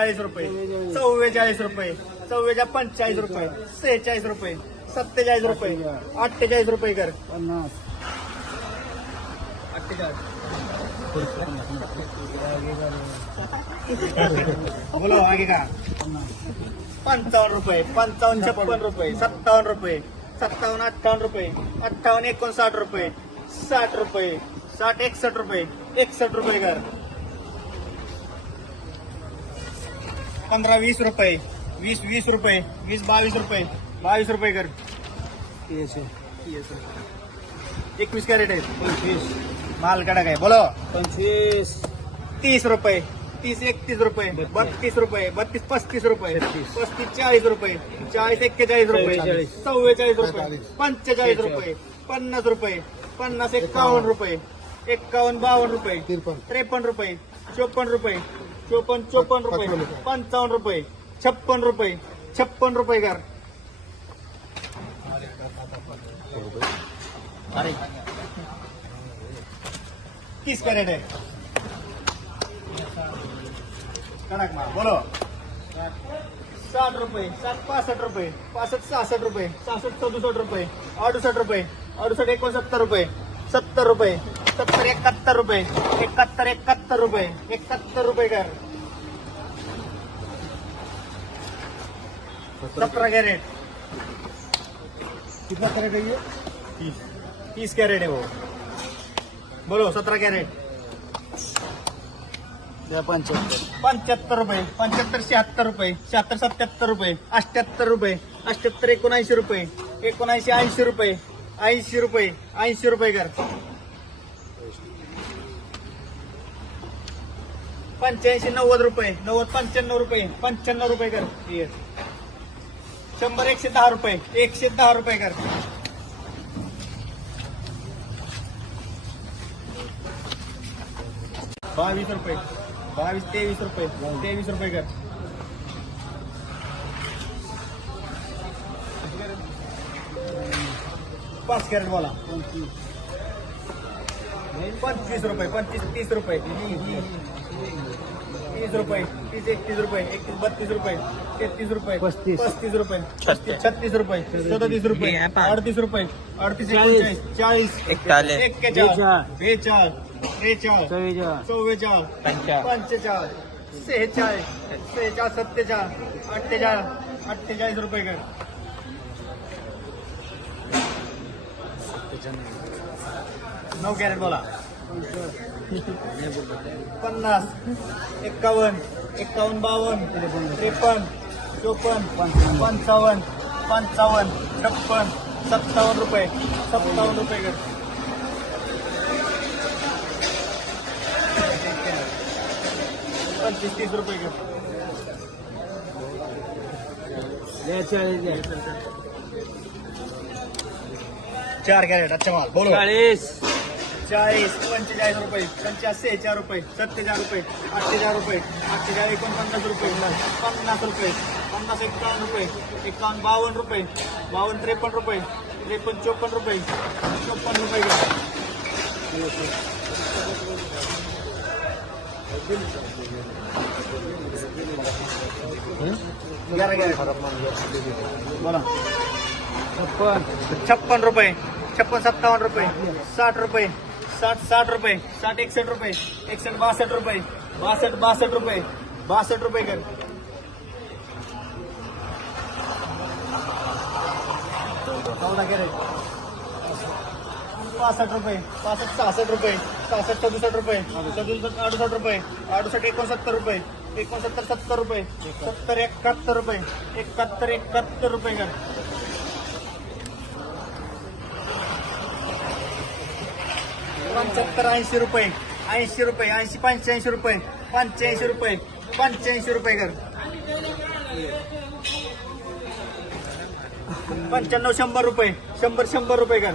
चाळीस रुपये चव्वेचाळीस रुपये चव्वेचाळीस पंचेचाळीस रुपये सेहेचाळीस रुपये सत्तेचाळीस रुपये अठ्ठेचाळीस रुपये कर. पन्नास. बोलो आगे का? पंचावन्न रुपये पंचावन्न छप्पन रुपये सत्तावन्न रुपये सत्तावन्न अठ्ठावन्न रुपये अठ्ठावन्न एकोणसाठ रुपये साठ रुपये साठ एकसष्ट रुपये एकसष्ट रुपये कर. पंधरा वीस रुपये. वीस वीस रुपये. वीस बावीस रुपये. बावीस रुपये कर. एकवीस कॅरेट आहे पंचवीस. माल कडक आहे. बोलो. पंचवीस. तीस रुपये. तीस एकतीस रुपये. बत्तीस. रुपये. बत्तीस पस्तीस रुपये. पस्तीस चाळीस रुपये. चाळीस एक्केचाळीस रुपये. चव्वेचाळीस. चव्वेचाळीस रुपये. पंचेचाळीस रुपये. पन्नास रुपये. पन्नास एक्कावन्न रुपये. एक्कावन्न बावन्न रुपये. त्रेपन्न रुपये. चोपन्न रुपये. चोपन्न चौपन रुपये. पंचावन्न रुपये. छप्पन रुपये. छप्पन रुपये कर अरे. तीस कॅरेट कडक माल बोलो. साठ रुपये. साठ पासष्ट रुपये. पासष्ट सहासष्ट रुपये. सहासष्ट सदुसष्ट रुपये. अडुसष्ट रुपये. अडुसष्ट एकोणसत्तर रुपये. सत्तर रुपये. सत्तर एकाहत्तर रुपये. एकाहत्तर एकाहत्तर रुपये. एकाहत्तर रुपये कर सतरा कॅरेट. कितना करेगा ये? तीस. तीस कैरेट है वो. बोलो. सत्रह कैरेट. पंच्याहत्तर. पंच्याहत्तर रुपये. पंच्याहत्तर शहात्तर रुपये. शहात्तर सत्याहत्तर रुपये. अठ्याहत्तर रुपये. अठ्याहत्तर एकोणऐंशी रुपये. एकोणऐंशी ऐंशी रुपये. ऐंशी रुपये. ऐंशी रुपये कर पंच्याऐंशी नव्वद रुपये, नव्वद पंच्याण्णव रुपये पंच्याण्णव रुपये कर. शंभर, एकशे दहा रुपये, एकशे दहा रुपये कर. बावीस रुपये, बावीस, तेवीस रुपये तेवीस रुपये कर. पाच कॅरेट बोला. पंचवीस रुपये, पंचवीस, तीस रुपये. तीस रुपये तीस एकतीस बत्तीस रुपये तेहतीस रुपये पस्तीस. पस्तीस रुपये छत्तीस. रुपये सदतीस रुपये अडतीस रुपये अडतीस चव्वेचाळीस चव्वेचाळीस पंचावन्न. पंचेचाळीस सेहेचाळीस सेहेचाळीस सत्तेचाळीस अठ्ठेचाळीस अठ्ठेचाळीस रुपये कर. नऊ कॅरेट बोला. पन्नास एक्कावन्न एक्कावन्न बावन्न त्रेपन्न चोपन्न पंचावन्न पंचावन्न छप्पन सत्तावन्न रुपये सत्तावन्न रुपये कर पंचवीस तीस रुपये कर बेचाळीस द्या. चार कॅरेट अच्छा माल बोलो चाळीस चाळीस पंचेचाळीस रुपये पंच्याऐंशी सेहेचाळ रुपये सत्तेचाळ रुपये अठ्ठेचाळ रुपये अठ्ठेचाळीस एकोणपन्नास रुपये पन्नास रुपये पन्नास एकावन्न रुपये एकावन्न बावन्न रुपये बावन्न त्रेपन्न रुपये त्रेपन्न चोपन्न रुपये चोपन्न रुपये. बोला छप्पन छप्पन रुपये छप्पन सत्तावन्न रुपये साठ रुपये साठ साठ रुपये, साठ एकसष्ट रुपये एकसष्ट बासठ रुपये बासष्ट बासष्ट रुपये बासष्ट रुपये कर. चौदा कॅरेट. पासष्ट रुपये, पासष्ट, सहासष्ट रुपये, सहासष्ट, सदुसष्ट रुपये, सदुसष्ट, अडुसष्ट रुपये, अडुसष्ट, एकोणसत्तर रुपये, एकोणसत्तर, सत्तर रुपये, सत्तर, एकाहत्तर रुपये, एकाहत्तर एकाहत्तर रुपये कर. पंच्याहत्तर ऐंशी रुपये. ऐंशी रुपये ऐंशी पंच्याऐंशी रुपये. पंच्याऐंशी रुपये. पंच्याऐंशी रुपये कर. पंच्याण्णव शंभर रुपये. शंभर शंभर रुपये कर.